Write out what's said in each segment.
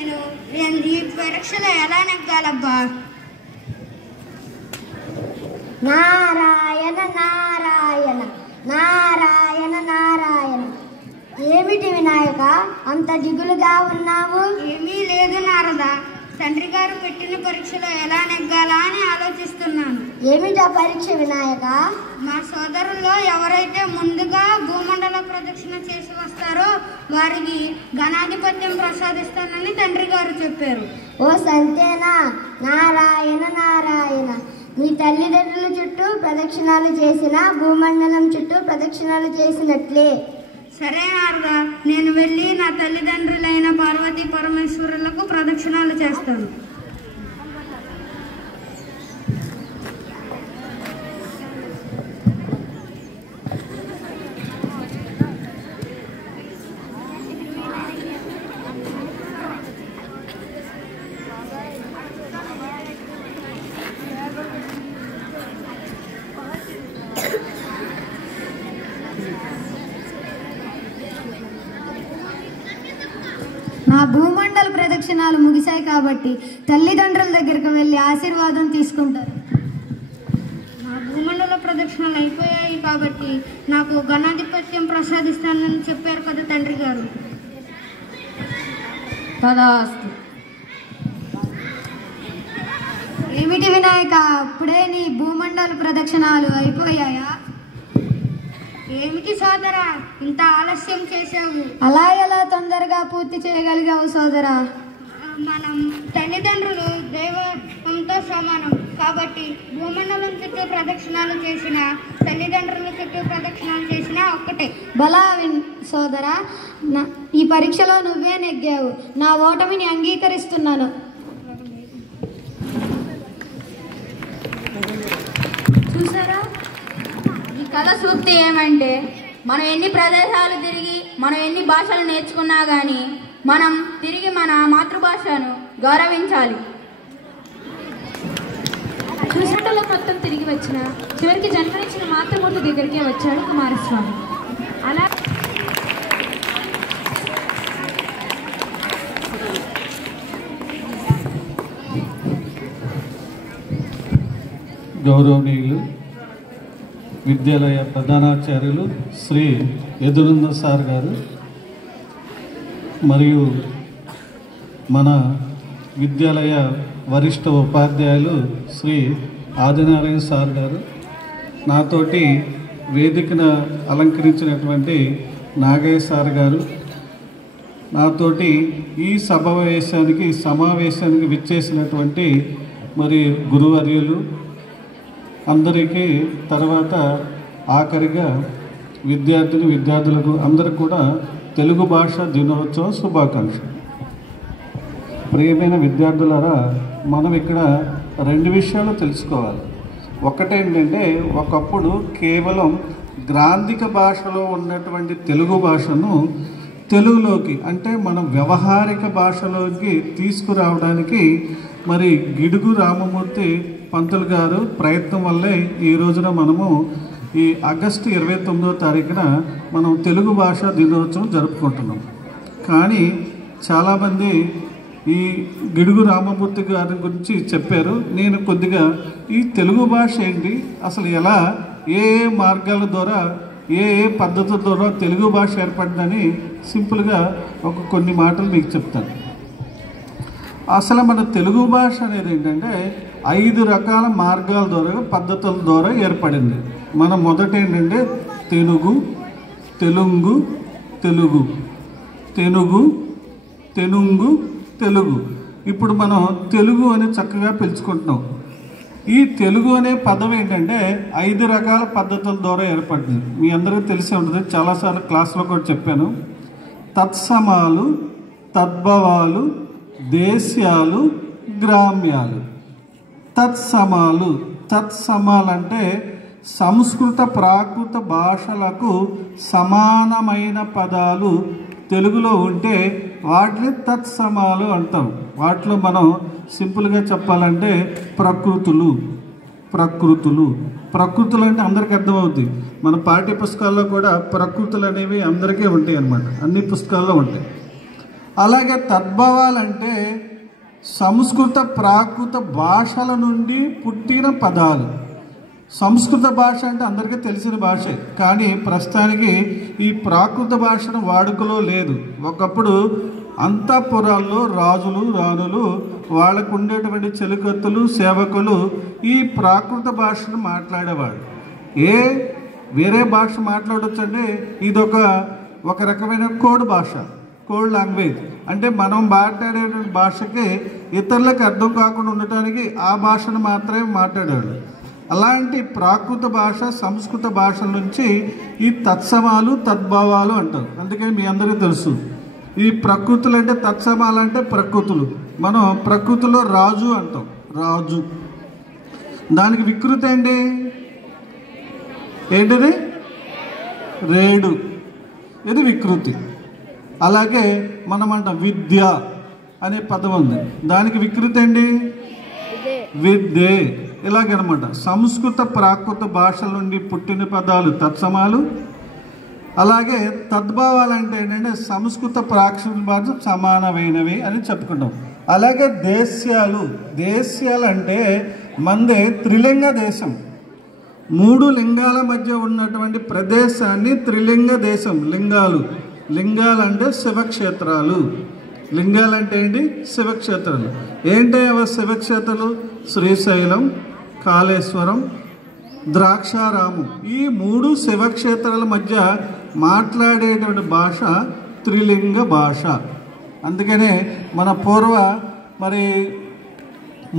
నేను ఈ పరీక్షలో ఎలా నెగ్గాలబ్బా? నారాయణ నారాయణ నారాయణ నారాయణ. ఏమిటి వినాయక అంత దిగులుగా ఉన్నావు? ఏమీ లేదు నారదా, తండ్రి గారు పెట్టిన పరీక్షలో ఎలా నెగ్గాలా అని ఆలోచిస్తున్నాను. ఏమిటా పరీక్ష వినాయక? మా సోదరుల్లో ఎవరైతే ముందుగా భూమండల ప్రదక్షిణ చేసి వస్తారో వారికి ఘనాధిపత్యం ప్రసాదిస్తానని తండ్రి గారు చెప్పారు. ఓ సంతేనా? నారాయణ నారాయణ. మీ తల్లిదండ్రుల చుట్టూ ప్రదక్షిణాలు చేసిన భూమండలం చుట్టూ ప్రదక్షిణాలు చేసినట్లే. సరే నారదా, నేను వెళ్ళి నా తల్లిదండ్రులైన పార్వతీ పరమేశ్వరులకు ప్రదక్షిణాలు చేస్తాను. నా భూమండల ప్రదక్షిణాలు ముగిశాయి కాబట్టి తల్లిదండ్రుల దగ్గరికి వెళ్ళి ఆశీర్వాదం తీసుకుంటారు. నా భూమండల ప్రదక్షిణలు అయిపోయాయి కాబట్టి నాకు ఘనాధిపత్యం ప్రసాదిస్తానని చెప్పారు కదా తండ్రి గారు. తదాస్తు. ఏమిటి వినాయక, అప్పుడే నీ భూమండల ప్రదక్షిణాలు అయిపోయాయా? ఏమిటి సోదరా, ఇంత ఆలస్యం చేశావు? అలా ఎలా తొందరగా పూర్తి చేయగలిగావు సోదరా? మనం తల్లిదండ్రులు దైవంతో సమానం కాబట్టి భూమండలం చుట్టూ ప్రదక్షిణాలు చేసిన తల్లిదండ్రుల చుట్టూ ప్రదక్షిణాలు చేసినా ఒక్కటే. బలా సోదరా, ఈ పరీక్షలో నువ్వే నెగ్గావు. నా ఓటమిని అంగీకరిస్తున్నాను. చూసారా, ఈ కథ సూక్తి ఏమంటే మనం ఎన్ని ప్రదేశాలు తిరిగి మనం ఎన్ని భాషలు నేర్చుకున్నా కానీ మనం తిరిగి మన మాతృభాషను గౌరవించాలి. చూసినట్లలో మొత్తం తిరిగి వచ్చిన చివరికి జన్మనిచ్చిన మాతృమూర్తి దగ్గరికే వచ్చాడు కుమారస్వామి. అలా గౌరవనీయులు విద్యాలయ ప్రధానాచార్యులు శ్రీ యదునంద సార్ గారు మరియు మన విద్యాలయ వరిష్ఠ ఉపాధ్యాయులు శ్రీ ఆదినారాయణ సార్ గారు, నాతోటి వేదికను అలంకరించినటువంటి నాగయ్య సార్ గారు, నాతోటి ఈ సమావేశానికి విచ్చేసినటువంటి మరి గురువర్యులు అందరికీ, తర్వాత ఆఖరిగా విద్యార్థులకు అందరూ కూడా తెలుగు భాష దినోత్సవ శుభాకాంక్షలు. ప్రియమైన విద్యార్థులారా, మనం ఇక్కడ రెండు విషయాలు తెలుసుకోవాలి. ఒకటేంటంటే, ఒకప్పుడు కేవలం గ్రాంధిక భాషలో ఉన్నటువంటి తెలుగు భాషను తెలుగులోకి, అంటే మన వ్యవహారిక భాషలోకి తీసుకురావడానికి మరి గిడుగు రామమూర్తి పంతులు గారు ప్రయత్నం వల్లే ఈ రోజున మనము ఈ ఆగస్టు 29వ తారీఖున మనం తెలుగు భాష దినోత్సవం జరుపుకుంటున్నాం. కానీ చాలామంది ఈ గిడుగు రామమూర్తి గారి గురించి చెప్పారు. నేను కొద్దిగా ఈ తెలుగు భాష ఏంటి, అసలు ఎలా, ఏ మార్గాల ద్వారా, ఏ పద్ధతుల ద్వారా తెలుగు భాష ఏర్పడిందని సింపుల్గా కొన్ని మాటలు మీకు చెప్తాను. అసలు మన తెలుగు భాష అనేది ఏంటంటే 5 రకాల మార్గాల ద్వారా, పద్ధతుల ద్వారా ఏర్పడింది. మన మొదట ఏంటంటే తెనుగు, తెలుగు, తెలుగు, తెనుగు, తెనుంగు, తెలుగు. ఇప్పుడు మనం తెలుగు అని చక్కగా పిలుచుకుంటున్నాం. ఈ తెలుగు అనే పదం ఏంటంటే 5 రకాల పద్ధతుల ద్వారా ఏర్పడింది. మీ అందరికీ తెలిసే ఉంటుంది, చాలాసార్లు క్లాస్లో కూడా చెప్పాను. తత్సమాలు, తద్భవాలు, దేశ్యాలు, గ్రామ్యాలు. తత్సమాలంటే సంస్కృత ప్రాకృత భాషలకు సమానమైన పదాలు తెలుగులో ఉంటే వాటిని తత్సమాలు అంటాం. వాటిలో మనం సింపుల్గా చెప్పాలంటే ప్రకృతులు అంటే అందరికీ అర్థమవుతుంది. మన పాఠ్య పుస్తకాల్లో కూడా ప్రకృతులు అనేవి అందరికీ ఉంటాయి అన్నమాట, అన్ని పుస్తకాల్లో ఉంటాయి. అలాగే తద్భవాలంటే సంస్కృత ప్రాకృత భాషల నుండి పుట్టిన పదాలు. సంస్కృత భాష అంటే అందరికీ తెలిసిన భాషే, కానీ ప్రస్తుతానికి ఈ ప్రాకృత భాషను వాడుకలో లేదు. ఒకప్పుడు అంతఃపురాల్లో రాజులు రాణులు వాళ్ళకు ఉండేటువంటి చెలికత్తులు సేవకులు ఈ ప్రాకృత భాషను మాట్లాడేవాడు. వేరే భాష మాట్లాడొచ్చంటే ఇదొక రకమైన కోడ్ భాష, కోడ్ లాంగ్వేజ్. అంటే మనం మాట్లాడే భాషకి ఇతరులకు అర్థం కాకుండా ఉండటానికి ఆ భాషను మాత్రమే మాట్లాడేవాడు. అలాంటి ప్రాకృత భాష సంస్కృత భాషల నుంచి ఈ తత్సమాలు తద్భావాలు అంటారు. అందుకని మీ అందరికీ తెలుసు ఈ ప్రకృతులు అంటే తత్సమాలు అంటే ప్రకృతులు. మనం ప్రకృతిలో రాజు అంటాం, రాజు. దానికి వికృతి అండి ఏంటిది? రేడు, ఇది వికృతి. అలాగే మనం అంటాం విద్య అనే పదం ఉంది, దానికి వికృతి అండి విద్యే. ఇలాగనమాట సంస్కృత ప్రాకృత భాషల నుండి పుట్టిన పదాలు తత్సమాలు. అలాగే తద్భావాలు అంటే ఏంటంటే సంస్కృత ప్రాకృత భాష సమానమైనవి అని చెప్పుకుంటాం. అలాగే దేశ్యాలు, దేశ్యాలు అంటే మందే త్రిలింగ దేశం. 3 లింగాల మధ్య ఉన్నటువంటి ప్రదేశాన్ని త్రిలింగ దేశం. లింగాలు అంటే శివక్షేత్రాలు. లింగాలు అంటే ఏంటి? శివక్షేత్రాలు. ఏంటి అవి శివక్షేత్రాలు? శ్రీశైలం, కాళేశ్వరం, ద్రాక్షారామం. ఈ 3 శివక్షేత్రాల మధ్య మాట్లాడేటువంటి భాష త్రిలింగ భాష. అందుకనే మన పూర్వ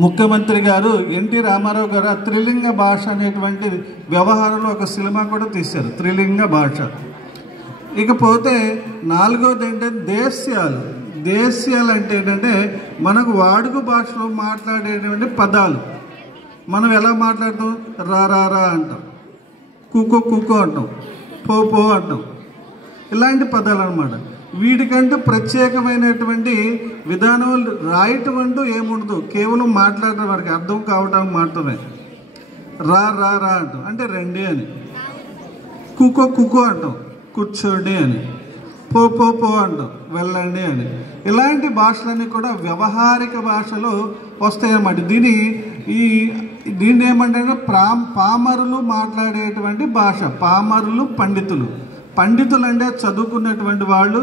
ముఖ్యమంత్రి గారు ఎన్టీ రామారావు గారు ఆ త్రిలింగ భాష అనేటువంటి వ్యవహారంలో ఒక సినిమా కూడా తీశారు, త్రిలింగ భాష. ఇకపోతే 4వది ఏంటంటే దేశ్యాలు. దేశ్యాలు అంటే ఏంటంటే మనకు వాడుక భాషలో మాట్లాడేటువంటి పదాలు. మనం ఎలా మాట్లాడతాం? రా రా రా అంటాం, కుకో కుకో అంటాం, పో పో అంటాం. ఇలాంటి పదాలు అన్నమాట. వీటికంటూ ప్రత్యేకమైనటువంటి విధానం రాయటం అంటూ ఏముండదు, కేవలం మాట్లాడటం వారికి అర్థం కావడానికి మాత్రమే. రా రా రా అంటాం అంటే రండి అని, కుకో కుకో అంటాం కూర్చోండి అని, పో పో పో అంటాం వెళ్ళండి అని. ఇలాంటి భాషలన్నీ కూడా వ్యవహారిక భాషలో వస్తాయన్నమాట. దీన్ని ఏమంటే పామరులు మాట్లాడేటువంటి భాష. పామరులు పండితులు అంటే చదువుకున్నటువంటి వాళ్ళు,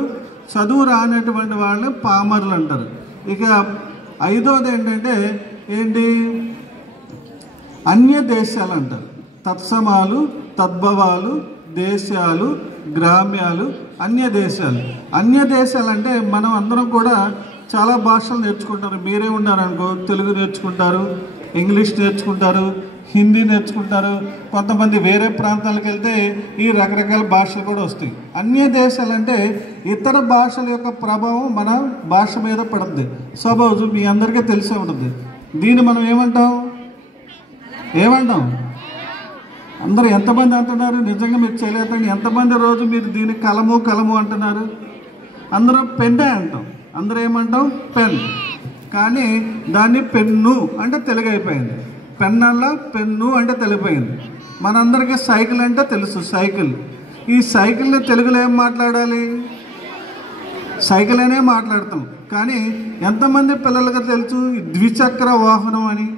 చదువు రానటువంటి వాళ్ళు పామరులు అంటారు. ఇక 5వది ఏంటంటే అన్య దేశాలు అంటారు. తత్సమాలు తద్భవాలు దేశాలు గ్రామ్యాలు అన్య దేశాలు అంటే మనం అందరం కూడా చాలా భాషలు నేర్చుకుంటారు. మీరే ఉన్నారనుకో తెలుగు నేర్చుకుంటారు, ఇంగ్లీష్ నేర్చుకుంటారు, హిందీ నేర్చుకుంటారు. కొంతమంది వేరే ప్రాంతాలకు వెళ్తే ఈ రకరకాల భాషలు కూడా వస్తాయి. అన్య దేశాలు అంటే ఇతర భాషల యొక్క ప్రభావం మన భాష మీద పడుతుంది. సపోజ్ మీ అందరికీ తెలిసే ఉంటుంది. దీన్ని మనం ఏమంటాం? అందరూ ఎంతమంది అంటున్నారు? నిజంగా మీరు చేయలేదండి. ఎంతమంది రోజు మీరు దీన్ని కలము అంటున్నారు? అందరూ పెన్నే అంటాం. అందరూ ఏమంటాం? పెన్. కానీ దాన్ని పెన్ను అంటే తెలుగు అయిపోయింది. పెన్నల్లా పెన్ను అంటే తెలిపోయింది. మనందరికీ సైకిల్ అంటే తెలుసు, సైకిల్. ఈ సైకిల్ని తెలుగులో ఏం మాట్లాడాలి? సైకిల్ అనే మాట్లాడతాం. కానీ ఎంతమంది పిల్లలకి తెలుసు ద్విచక్ర వాహనం అని?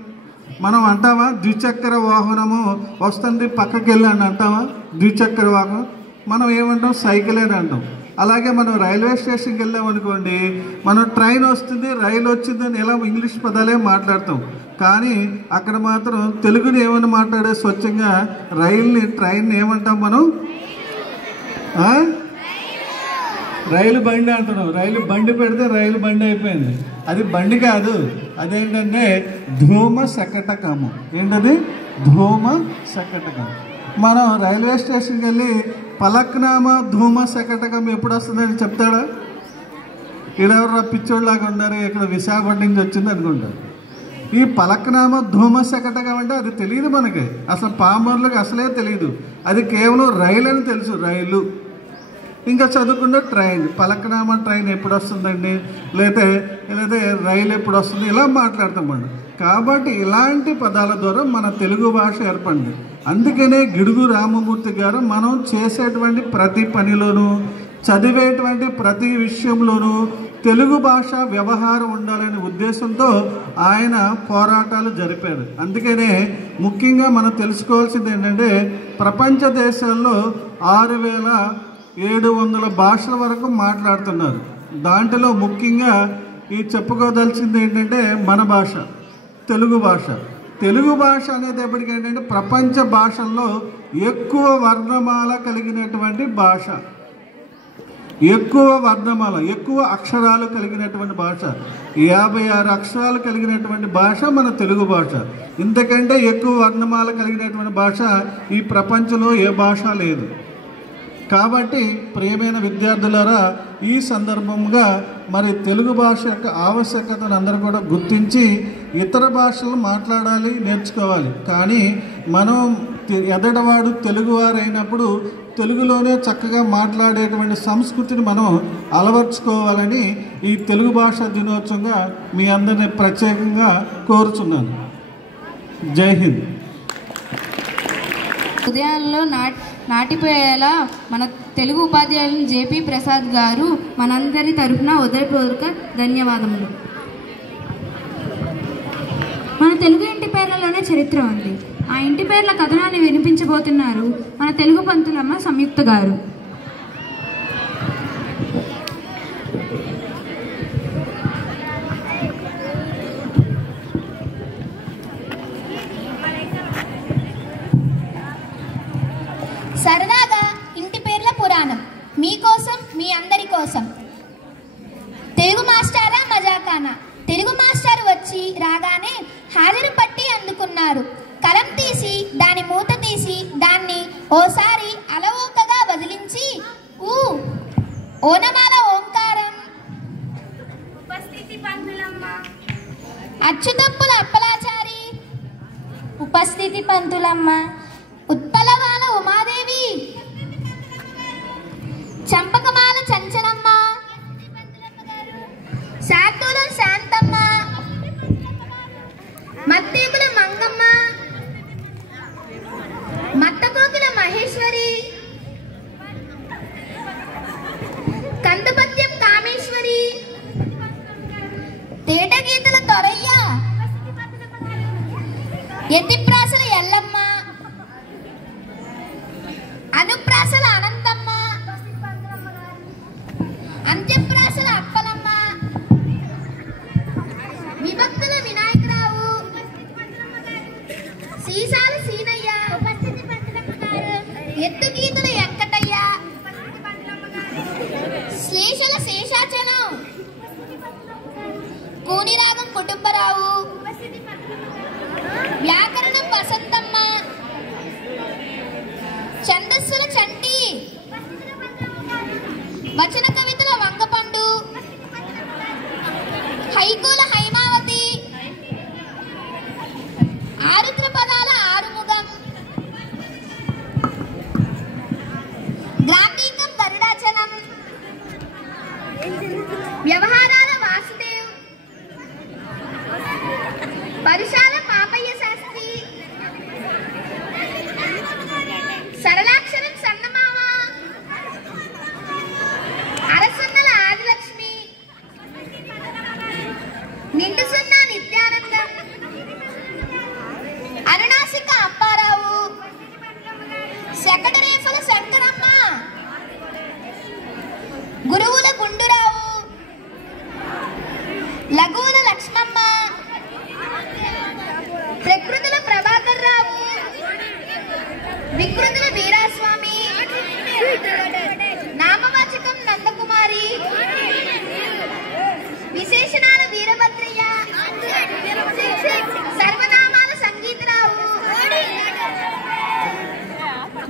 మనం అంటామా? ద్విచక్ర వాహనము వస్తుంది పక్కకి వెళ్ళి అని అంటామా? ద్విచక్ర వాహనం మనం ఏమంటాం? సైకిల్ అని అంటాం. అలాగే మనం రైల్వే స్టేషన్కి వెళ్ళామనుకోండి, మనం ట్రైన్ వస్తుంది, రైలు వచ్చిందని ఎలా ఇంగ్లీష్ పదాలే మాట్లాడతాం. కానీ అక్కడ మాత్రం తెలుగుని ఏమని మాట్లాడే స్వచ్ఛంగా ట్రైన్ని ఏమంటాం మనం? రైలు బండి అంటున్నాం. రైలు బండి పెడితే రైలు బండి అయిపోయింది. అది బండి కాదు, అదేంటంటే ధూమ శకటకము. ఏంటది? ధూమ శకటకం. మనం రైల్వే స్టేషన్కి వెళ్ళి పలక్నామా ధూమ శకటకం ఎప్పుడు వస్తుందని చెప్తాడా? ఈడెవరు పిచ్చోళ్ళలాగా ఉన్నారు, ఇక్కడ విశాఖపట్నం నుంచి వచ్చింది అనుకుంటారు. ఈ పలక్నామా ధూమ శకటకం అంటే అది తెలియదు మనకి. అసలు పామర్లకు అసలే తెలియదు. అది కేవలం రైలు అని తెలుసు, రైలు. ఇంకా చదువుకుంటే ట్రైన్. పలక్నామా ట్రైన్ ఎప్పుడు వస్తుందండి, లేదా రైలు ఎప్పుడు వస్తుంది, ఇలా మాట్లాడతామండి. కాబట్టి ఇలాంటి పదాల ద్వారా మన తెలుగు భాష ఏర్పడింది. అందుకనే గిడుగు రామమూర్తి గారు మనం చేసేటువంటి ప్రతి పనిలోనూ, చదివేటువంటి ప్రతి విషయంలోనూ తెలుగు భాష వ్యవహారం ఉండాలనే ఉద్దేశంతో ఆయన పోరాటాలు జరిపాడు. అందుకనే ముఖ్యంగా మనం తెలుసుకోవాల్సింది ఏంటంటే ప్రపంచ దేశాల్లో 6700 భాషల వరకు మాట్లాడుతున్నారు. దాంట్లో ముఖ్యంగా ఈ చెప్పుకోదలిసింది ఏంటంటే మన భాష తెలుగు భాష. తెలుగు భాష అనేది ఎప్పటికీ ఏంటంటే ప్రపంచ భాషల్లో ఎక్కువ వర్ణమాల కలిగినటువంటి భాష, ఎక్కువ వర్ణమాల, ఎక్కువ అక్షరాలు కలిగినటువంటి భాష. 56 అక్షరాలు కలిగినటువంటి భాష మన తెలుగు భాష. ఇంతకంటే ఎక్కువ వర్ణమాల కలిగినటువంటి భాష ఈ ప్రపంచంలో ఏ భాష లేదు. కాబట్టి ప్రియమైన విద్యార్థులారా, ఈ సందర్భంగా మరి తెలుగు భాష యొక్క ఆవశ్యకతను అందరూ కూడా గుర్తించి ఇతర భాషలు మాట్లాడాలి, నేర్చుకోవాలి. కానీ మనం ఎదటవాడు తెలుగువారు అయినప్పుడు తెలుగులోనే చక్కగా మాట్లాడేటువంటి సంస్కృతిని మనం అలవర్చుకోవాలని ఈ తెలుగు భాష దినోత్సవంగా మీ అందరినీ ప్రత్యేకంగా కోరుచున్నాను. జై హింద్. ఉదయాల్లో నాటిపోయేలా మన తెలుగు ఉపాధ్యాయులు జేపీ ప్రసాద్ గారు మనందరి తరఫున హృదయపూర్వక ధన్యవాదములు. మన తెలుగు ఇంటి పేర్లలోనే చరిత్ర ఉంది. ఆ ఇంటి పేర్ల కథనాన్ని వినిపించబోతున్నారు మన తెలుగు పంతులమ్మ సంయుక్త గారు. సరదాగా ఇంటి పేర్ల పురాణం మీకోసం, మీ అందరి కోసం. తెలుగు మాస్టారా మజాకానా? తెలుగు మాస్టారు వచ్చి రాగానే హాజరు పట్టి అందుకున్నారు. కలం తీసి దాని మూత తీసి దాన్ని ఓసారి అలవోకగా వదిలించి ఓనమాల ఓంకారం, ఉపస్థితి పంతులమ్మ, అచ్చుతప్పుల అప్పలాచారి, ఉపస్థితి పంతులమ్మ, ఉత్పలవాల ఉమాదేవి, చంపకమాల చంచలమ్మ, శార్దూలం శాంతమ్మ, మత్తేపుల మంగమ్మ, మత్తకోకిల మహేశ్వరి, కందపత్యం కామేశ్వరి, తేటగీతల తొరయ్య, ఎత్తిప్రాసల ఎల్లమ్మ, అనుప్రాసల అనంతమ్మ, అంత్యప్రాసల అప్పలమ్మ, విభక్తుల వినాయకరావు, సీసాల సీనయ్య, ఎత్తుగీతుల వెంకటయ్య, శ్లేషల శేషాచలం, కూనిరాగం కుటుంబరావు, వ్యాకరణం వసంతమ్మ, ఛందస్సుల చంటి, వచన కవితల వంగపండు, హైకూల హైమావతి, ఆరుద్ర పదాల ఆరుముగం, గ్రామీకం గరుడాచలం, వ్యవహారాల వాసుదేవ్, పరిశాల పాపయ్య శాస్త్రి, సరళాక్షరం సన్నమామ, అరసన్నల ఆదిలక్ష్మి, నిండు సున్నా నిత్యానందం, అరుణాసిక అప్పారావు, శకటరేఫల శంకరమ్మ, గురువుల గుండురావు, లఘువుల లక్ష్మమ్మ, ప్రకృతుల ప్రభాకర్ రావు, వికృతుల వీరాస్వామి, నామవాచకం నందకుమారి, విశేషణాల వీరభద్రయ్య, సర్వనామాల సంగీతరావు,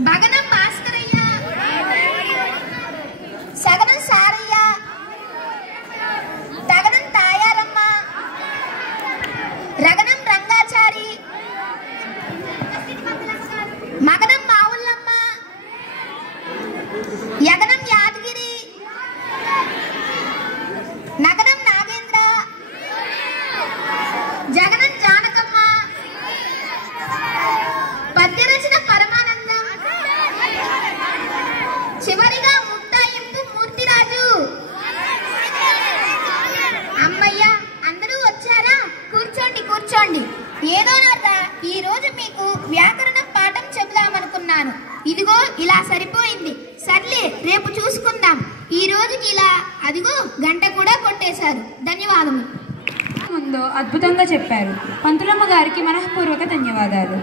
భగనం భాస్కరయ్య, సగనం సారయ్య, తగనం తాయారమ్మ, రగనం రంగాచారి, మగనం మావుల్లమ్మ, యగనం యాదగిరి, నగనం నాగేంద్ర, జగనం జానకమ్మ, పద్యరచన పరమానందం, కూర్చోండి. ఏదోనర్రా, ఈరోజు మీకు వ్యాకరణం పాఠం చెబుదామనుకున్నాను. ఇదిగో ఇలా సరిపోయింది. సర్లే, రేపు చూసుకుందాం. ఈ రోజుకి ఇలా, అదిగో గంట కూడా కొట్టేశారు. ధన్యవాదములు. ముందు అద్భుతంగా చెప్పారు. పంతులమ్మ గారికి మనఃపూర్వక ధన్యవాదాలు.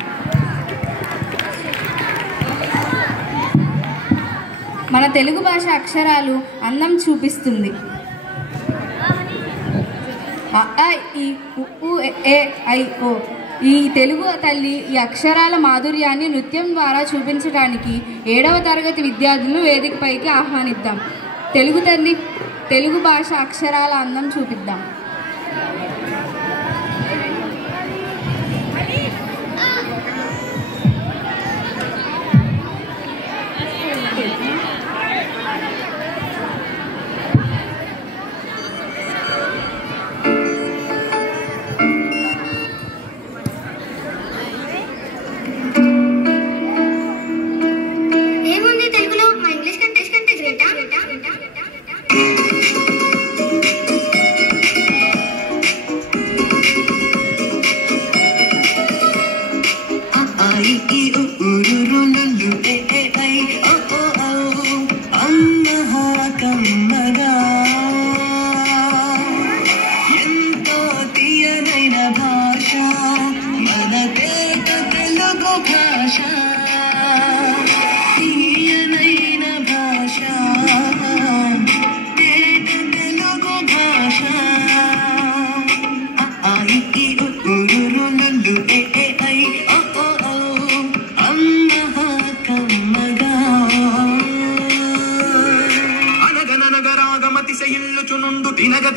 మన తెలుగు భాష అక్షరాలు అందం చూపిస్తుంది. అ, ఆ, ఇ, ఉ, ఏ, ఐ, ఓ. ఈ తెలుగు తల్లి ఈ అక్షరాల మాధుర్యాన్ని నృత్యం ద్వారా చూపించడానికి 7వ తరగతి విద్యార్థులను వేదికపైకి ఆహ్వానిద్దాం. తెలుగు తల్లి తెలుగు భాష అక్షరాల అందం చూపిద్దాం.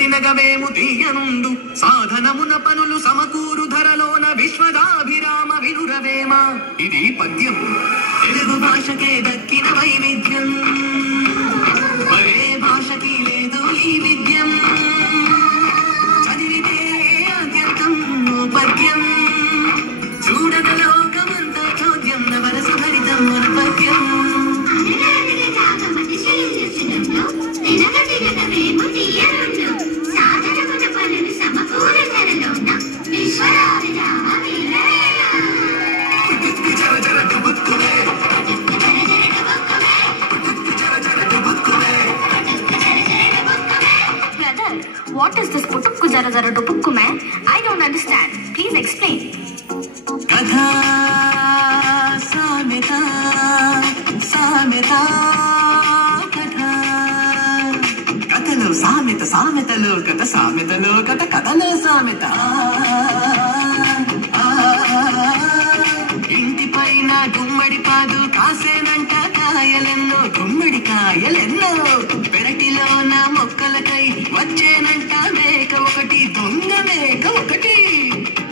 తినగవేము తీయనుండు సాధనమున పనులు సమకూరు ధరలోన విశ్వదాభిరామ వినురవేమ. ఇది పద్యం. తెలుగు భాషకే దక్కిన వైవిధ్యం, మరే భాషకి లేదు ఈ విద్యం. చదివితే అత్యంతం పద్యం, చూడగ లోకమంతా చోద్యం, నవరస భరితం మన పద్యం. What is this putukku jara jara tupukku mein? I don't understand. Please explain. Katha samita samita katha. Katalo samita samitalo katha samitalo katha katalo samita. ఇంటి పైన గుమ్మడి పాదు కాసేనంట కాయలెన్నో, గుమ్మడి కాయలెన్నో. పెరటిలోన మొక్కలకై వచ్చేనంట మేక ఒకటి, దొంగ మేక ఒకటి.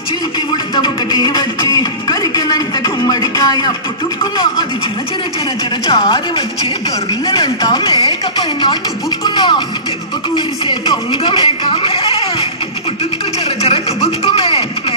చిలిపి ఉడత ఒకటి వచ్చి కరికనంట గుమ్మడికాయ, పుట్టుక్కున అది జర జర జర జర జారి వచ్చి దొర్లనంట మేక పైన టుబుక్కున. దెబ్బ కూరిసే దొంగ మేక మే, పుట్టుక్కు జర జర టుబుక్కు మే మే.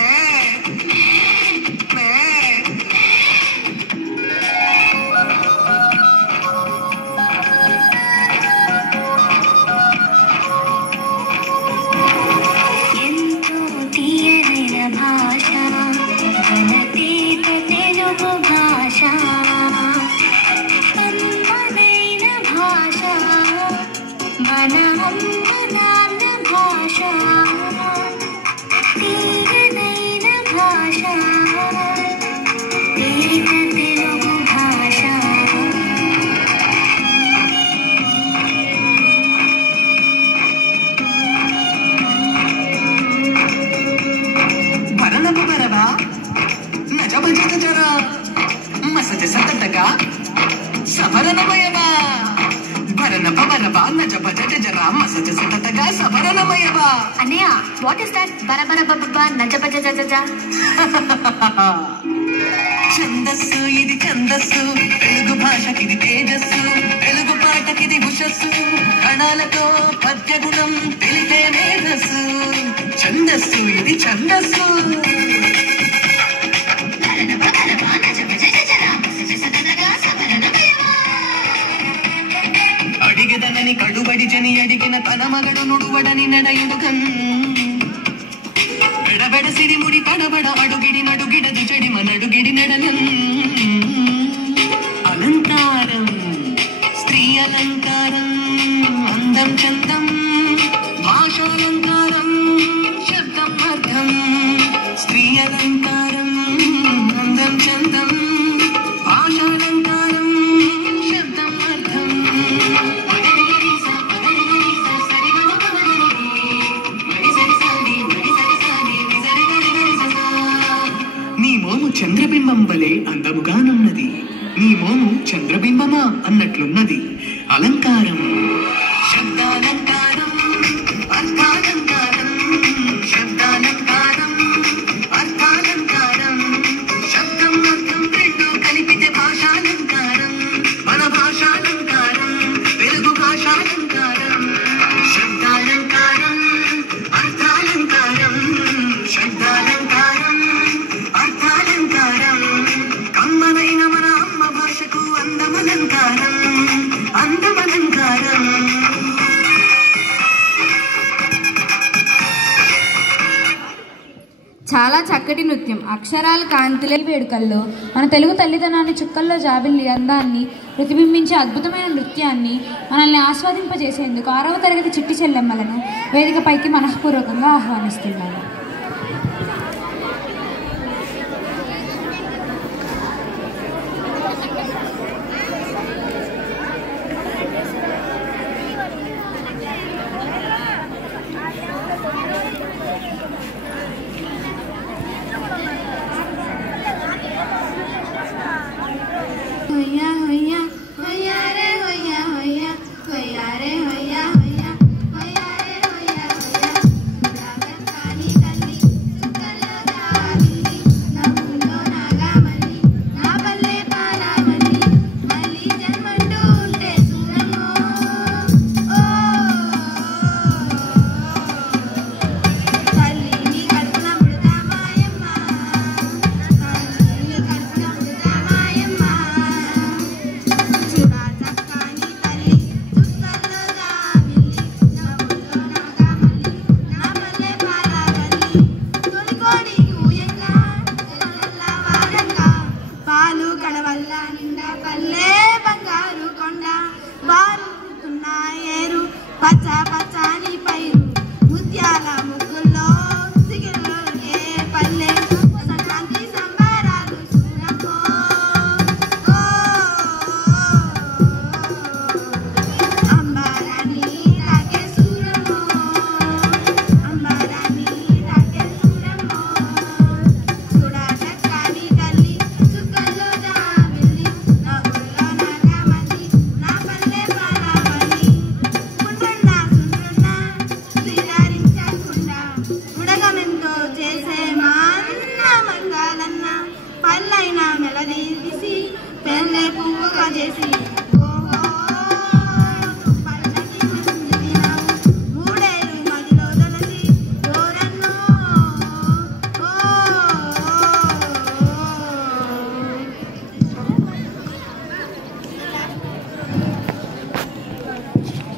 Anaya, what is that? Bara bara ba ba naja ba ja ja ja. ఛందస్సు ఇది ఛందస్సు, తెలుగు భాషకిది తేజస్సు, తెలుగు పాటకిది భుషస్సు, కణాలతో పద్యగుణం తెలిపే మేధస్సు. ఛందస్సు ఇది ఛందస్సు. అడిగెదనని కడుబడి జని అడిగిన తన మగడు నుడువడని నడయుడుగన్. తడసిడి ముడి తడబడ అడుగిడి నడుగిడ దిచడి మనడుగిడి నడలం అలంకారం స్త్రీ అలంకారం అందం చందం భాషాలంకారం శబ్దం అర్థం స్త్రీ అలంకారం అందం చందం భాషాలంకారం శబ్దం అర్థం నీ మోము చంద్రబింబం వలె అందముగానున్నది నీ మోము చంద్రబింబమా అన్నట్లున్నది అలంకారం శబ్దాలంకారం అర్థాలంకారం శబ్దాలంకారం అర్థాలంకారం శబ్దం అర్థం రెండు కలిపితే భాషాలంకారం మన భాషాలంకారం తెలుగు భాషాలంకారం శబ్దాలంకారం అర్థాలంకారం శబ్దాలంకారం అర్థాలంకారం కమ్మనైన మన అమ్మ భాషకు అందమలంకారం అందమలంకారం చాలా చక్కటి నృత్యం అక్షరాల కాంతుల వేడుకల్లో మన తెలుగు తల్లిదనాన్ని చుక్కల్లో జాబిల్లి అందాన్ని ప్రతిబింబించే అద్భుతమైన నృత్యాన్ని మనల్ని ఆస్వాదింపజేసేందుకు 6వ తరగతి చిట్టి చెల్లెమ్మలను వేదికపైకి మనఃపూర్వకంగా ఆహ్వానిస్తున్నాను.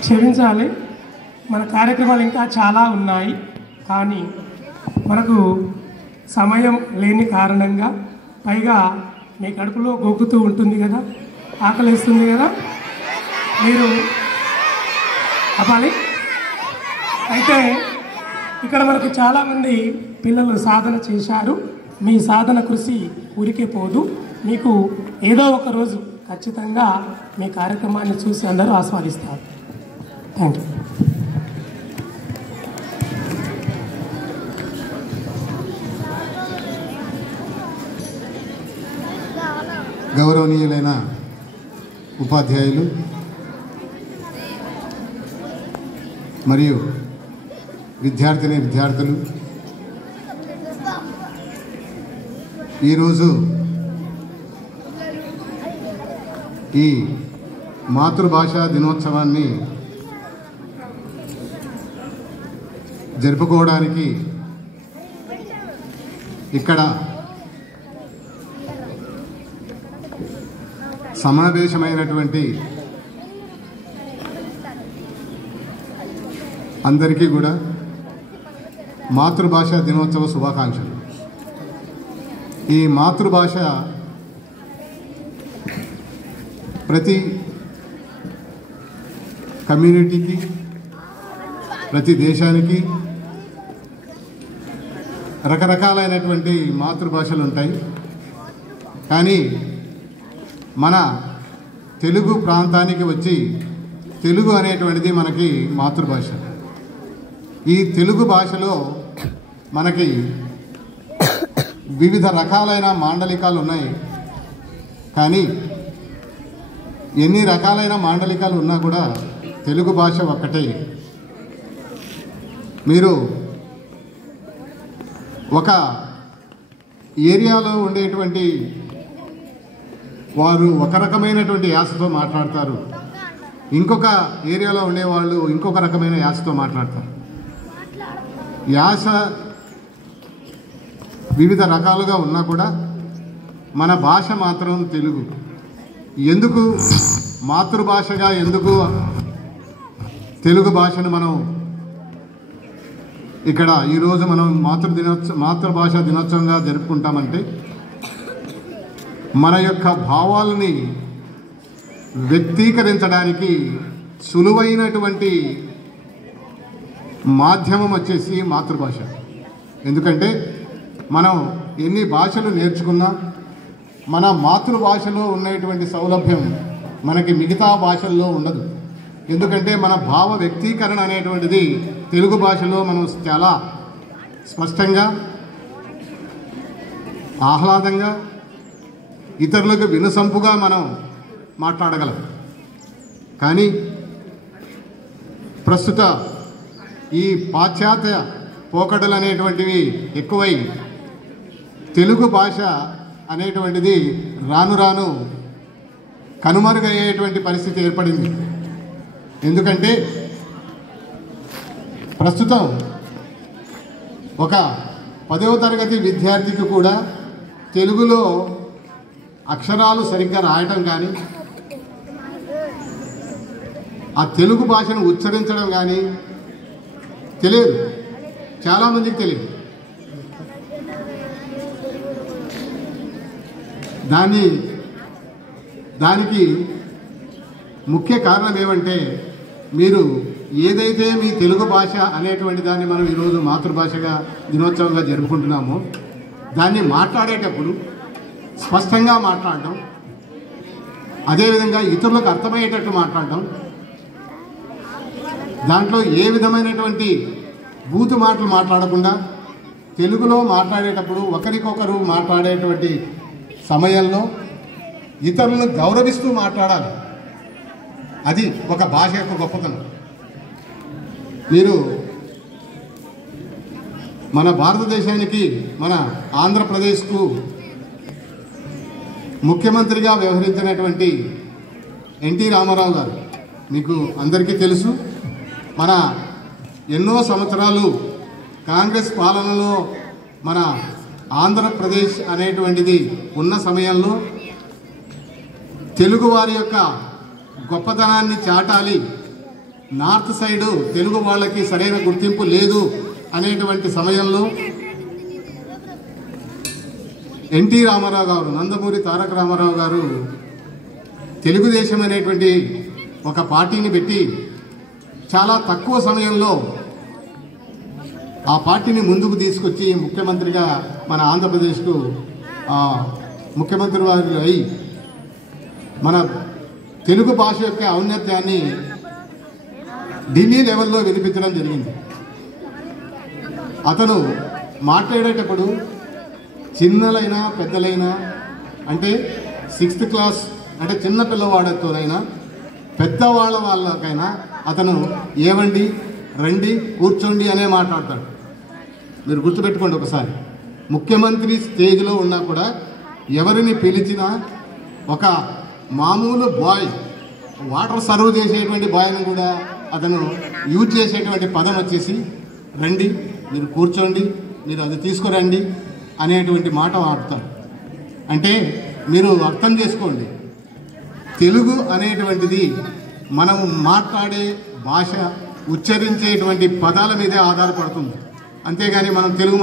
క్షమించాలి, మన కార్యక్రమాలు ఇంకా చాలా ఉన్నాయి, కానీ మనకు సమయం లేని కారణంగా, పైగా మీ కడుపులో గొక్కుతూ ఉంటుంది కదా, ఆకలిస్తుంది కదా, మీరు అపాలి. అయితే ఇక్కడ మనకు చాలామంది పిల్లలు సాధన చేశారు. మీ సాధన కృషి ఊరికే పోదు. మీకు ఏదో ఒక రోజు ఖచ్చితంగా మీ కార్యక్రమాన్ని చూసి అందరూ ఆస్వాదిస్తారు. Thank you. గౌరవనీయులైన ఉపాధ్యాయులు మరియు విద్యార్థులు, ఈరోజు ఈ మాతృభాషా దినోత్సవాన్ని జరుపుకోవడానికి ఇక్కడ సమావేశమైనటువంటి అందరికీ కూడా మాతృభాష దినోత్సవ శుభాకాంక్షలు. ఈ మాతృభాష ప్రతి కమ్యూనిటీకి, ప్రతి దేశానికి రకరకాలైనటువంటి మాతృభాషలు ఉంటాయి. కానీ మన తెలుగు ప్రాంతానికి వచ్చి తెలుగు అనేటువంటిది మనకి మాతృభాష. ఈ తెలుగు భాషలో మనకి వివిధ రకాలైన మాండలికాలు ఉన్నాయి. కానీ ఎన్ని రకాలైన మాండలికాలు ఉన్నా కూడా తెలుగు భాష ఒక్కటే. మీరు ఒక ఏరియాలో ఉండేటువంటి వారు ఒక రకమైనటువంటి యాసతో మాట్లాడతారు, ఇంకొక ఏరియాలో ఉండేవాళ్ళు ఇంకొక రకమైన యాసతో మాట్లాడతారు. యాస వివిధ రకాలుగా ఉన్నా కూడా మన భాష మాత్రం తెలుగు. ఎందుకు మాతృభాషగా ఎందుకు తెలుగు భాషను మనం ఇక్కడ ఈరోజు మనం మాతృభాష దినోత్సవంగా జరుపుకుంటామంటే మన యొక్క భావాలని వ్యక్తీకరించడానికి సులువైనటువంటి మాధ్యమం వచ్చేసి మాతృభాష. ఎందుకంటే మనం ఎన్ని భాషలు నేర్చుకున్నా మన మాతృభాషలో ఉన్నటువంటి సౌలభ్యం మనకి మిగతా భాషల్లో ఉండదు. ఎందుకంటే మన భావ వ్యక్తీకరణ అనేటువంటిది తెలుగు భాషలో మనం చాలా స్పష్టంగా, ఆహ్లాదంగా, ఇతరులకు వినసంపుగా మనం మాట్లాడగలం. కానీ ప్రస్తుత ఈ పాశ్చాత్య పోకడలు అనేటువంటివి ఎక్కువై తెలుగు భాష అనేటువంటిది రాను రాను కనుమరుగయ్యేటువంటి పరిస్థితి ఏర్పడింది. ఎందుకంటే ప్రస్తుతం ఒక 10వ తరగతి విద్యార్థికి కూడా తెలుగులో అక్షరాలు సరిగ్గా రాయటం కానీ, ఆ తెలుగు భాషను ఉచ్చరించడం కానీ తెలియదు. చాలామందికి తెలియదు. దానికి ముఖ్య కారణం ఏమంటే, మీరు ఏదైతే మీ తెలుగు భాష అనేటువంటి దాన్ని మనం ఈరోజు మాతృభాషగా దినోత్సవంగా జరుపుకుంటున్నామో దాన్ని మాట్లాడేటప్పుడు స్పష్టంగా మాట్లాడటం, అదేవిధంగా ఇతరులకు అర్థమయ్యేటట్టు మాట్లాడటం, దాంట్లో ఏ విధమైనటువంటి బూతు మాటలు మాట్లాడకుండా తెలుగులో మాట్లాడేటప్పుడు ఒకరికొకరు మాట్లాడేటువంటి సమయంలో ఇతరులను గౌరవిస్తూ మాట్లాడాలి. అది ఒక భాష యొక్క గొప్పతనం. మీరు మన భారతదేశానికి, మన ఆంధ్రప్రదేశ్కు ముఖ్యమంత్రిగా వ్యవహరించినటువంటి ఎన్టీ రామారావు గారు మీకు అందరికీ తెలుసు. మన ఎన్నో సంవత్సరాలు కాంగ్రెస్ పాలనలో మన ఆంధ్రప్రదేశ్ అనేటువంటిది ఉన్న సమయంలో తెలుగువారి యొక్క గొప్పతనాన్ని చాటాలి, నార్త్ సైడు తెలుగు వాళ్ళకి సరైన గుర్తింపు లేదు అనేటువంటి సమయంలో ఎన్టీ రామారావు గారు, నందమూరి తారక రామారావు గారు తెలుగుదేశం అనేటువంటి ఒక పార్టీని పెట్టి చాలా తక్కువ సమయంలో ఆ పార్టీని ముందుకు తీసుకొచ్చి ముఖ్యమంత్రిగా మన ఆంధ్రప్రదేశ్కు ముఖ్యమంత్రి వారు అయి మన తెలుగు భాష యొక్క ఔన్నత్యాన్ని ఢిల్లీ లెవెల్లో వినిపించడం జరిగింది. అతను మాట్లాడేటప్పుడు చిన్నలైనా పెద్దలైనా, అంటే 6th క్లాస్ అంటే చిన్న పిల్లవాడితోనైనా వాళ్ళకైనా అతను ఏవండి, రండి, కూర్చోండి అనే మాట్లాడతాడు. మీరు గుర్తుపెట్టుకోండి ఒకసారి. ముఖ్యమంత్రి స్టేజ్లో ఉన్నా కూడా ఎవరిని పిలిచినా ఒక మామూలు బాయ్, వాటర్ సర్వ్ చేసేటువంటి బాయ్ను కూడా అతను యూజ్ చేసేటువంటి పదం వచ్చేసి రండి, మీరు కూర్చోండి, మీరు అది తీసుకురండి అనేటువంటి మాట వాడతారు. అంటే మీరు అర్థం చేసుకోండి, తెలుగు అనేటువంటిది మనం మాట్లాడే భాష, ఉచ్చరించేటువంటి పదాల మీదే ఆధారపడుతుంది. అంతేగాని మనం తెలుగు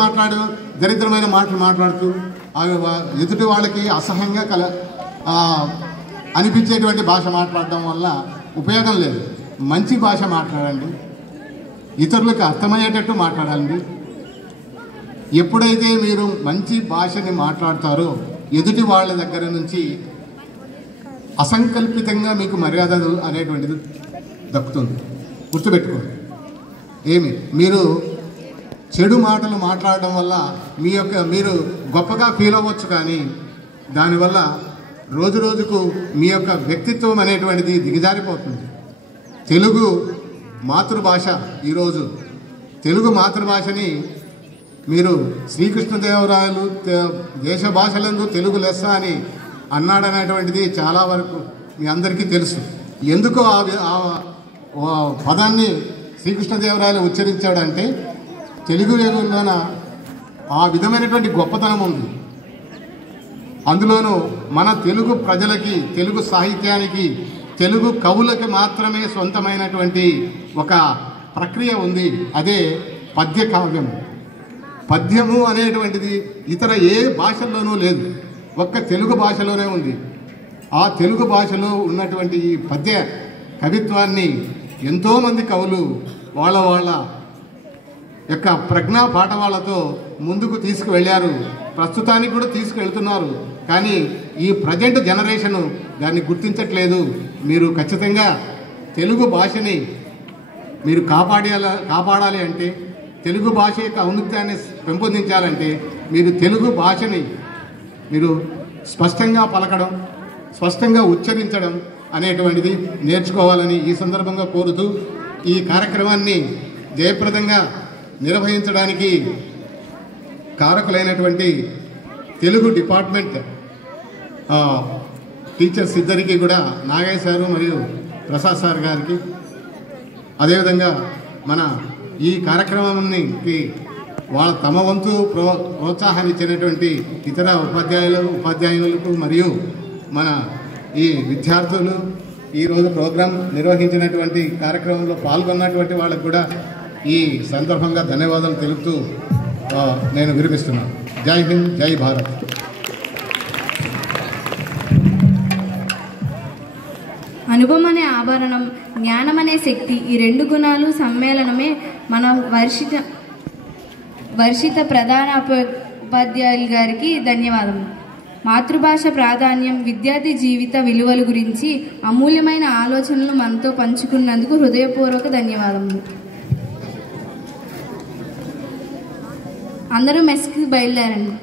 మాట్లాడాం దరిద్రమైన మాటలు మాట్లాడుతూ ఎదుటి వాళ్ళకి అసహ్యంగా అనిపించేటువంటి భాష మాట్లాడడం వల్ల ఉపయోగం లేదు. మంచి భాష మాట్లాడండి, ఇతరులకు అర్థమయ్యేటట్టు మాట్లాడండి. ఎప్పుడైతే మీరు మంచి భాషని మాట్లాడతారో ఎదుటి వాళ్ళ దగ్గర నుంచి అసంకల్పితంగా మీకు మర్యాద అనేటువంటిది దక్కుతుంది. గుర్తుపెట్టుకోండి. మీరు చెడు మాటలు మాట్లాడడం వల్ల మీరు గొప్పగా ఫీల్ అవ్వచ్చు, కానీ దానివల్ల రోజు రోజుకు మీ యొక్క వ్యక్తిత్వం అనేటువంటిది దిగజారిపోతుంది. తెలుగు మాతృభాష, ఈరోజు తెలుగు మాతృభాషని మీరు శ్రీకృష్ణదేవరాయలు దేశ భాషలందు తెలుగు లెస్స అని అన్నాడనేటువంటిది చాలా వరకు మీ అందరికీ తెలుసు. ఎందుకు ఆ పదాన్ని శ్రీకృష్ణదేవరాయలు ఉచ్చరించాడంటే తెలుగు యుగంలోన ఆ విధమైనటువంటి గొప్పతనం ఉంది. అందులోనూ మన తెలుగు ప్రజలకి, తెలుగు సాహిత్యానికి, తెలుగు కవులకి మాత్రమే సొంతమైనటువంటి ఒక ప్రక్రియ ఉంది. అదే పద్య కావ్యం. పద్యము అనేటువంటిది ఇతర ఏ భాషల్లోనూ లేదు, ఒక్క తెలుగు భాషలోనే ఉంది. ఆ తెలుగు భాషలో ఉన్నటువంటి ఈ పద్య కవిత్వాన్ని ఎంతోమంది కవులు వాళ్ళ యొక్క ప్రజ్ఞా పాఠవాలతో ముందుకు తీసుకువెళ్ళారు, ప్రస్తుతానికి కూడా తీసుకువెళ్తున్నారు. కానీ ఈ ప్రజెంట్ జనరేషను దాన్ని గుర్తించట్లేదు. మీరు ఖచ్చితంగా తెలుగు భాషని మీరు కాపాడాలి అంటే, తెలుగు భాష యొక్క ఔన్నత్యాన్ని పెంపొందించాలంటే మీరు తెలుగు భాషని మీరు స్పష్టంగా పలకడం, స్పష్టంగా ఉచ్చరించడం అనేటువంటిది నేర్చుకోవాలని ఈ సందర్భంగా కోరుతూ, ఈ కార్యక్రమాన్ని జయప్రదంగా నిర్వహించడానికి కారకులైనటువంటి తెలుగు డిపార్ట్మెంట్ టీచర్స్ ఇద్దరికి కూడా, నాగయ్య సారు మరియు ప్రసాద్ సార్ గారికి, అదేవిధంగా మన ఈ కార్యక్రమానికి తమ వంతు ప్రోత్సాహాన్ని ఇచ్చినటువంటి ఇతర ఉపాధ్యాయులకు మరియు మన ఈ విద్యార్థులు, ఈరోజు ప్రోగ్రాం నిర్వహించినటువంటి కార్యక్రమంలో పాల్గొన్నటువంటి వాళ్ళకు కూడా ఈ సందర్భంగా ధన్యవాదాలు తెలుపుతూ నేను విరమిస్తున్నాను. జై హింద్, జై భారత్. అనుభవం అనే ఆభరణం, జ్ఞానం అనే శక్తి, ఈ రెండు గుణాలు సమ్మేళనమే మన వర్షిత ప్రధాన ఉపాధ్యాయులు గారికి ధన్యవాదములు. మాతృభాష ప్రాధాన్యం, విద్యార్థి జీవిత విలువల గురించి అమూల్యమైన ఆలోచనలు మనతో పంచుకున్నందుకు హృదయపూర్వక ధన్యవాదములు. అందరూ మెస్కి బయలుదేరండి.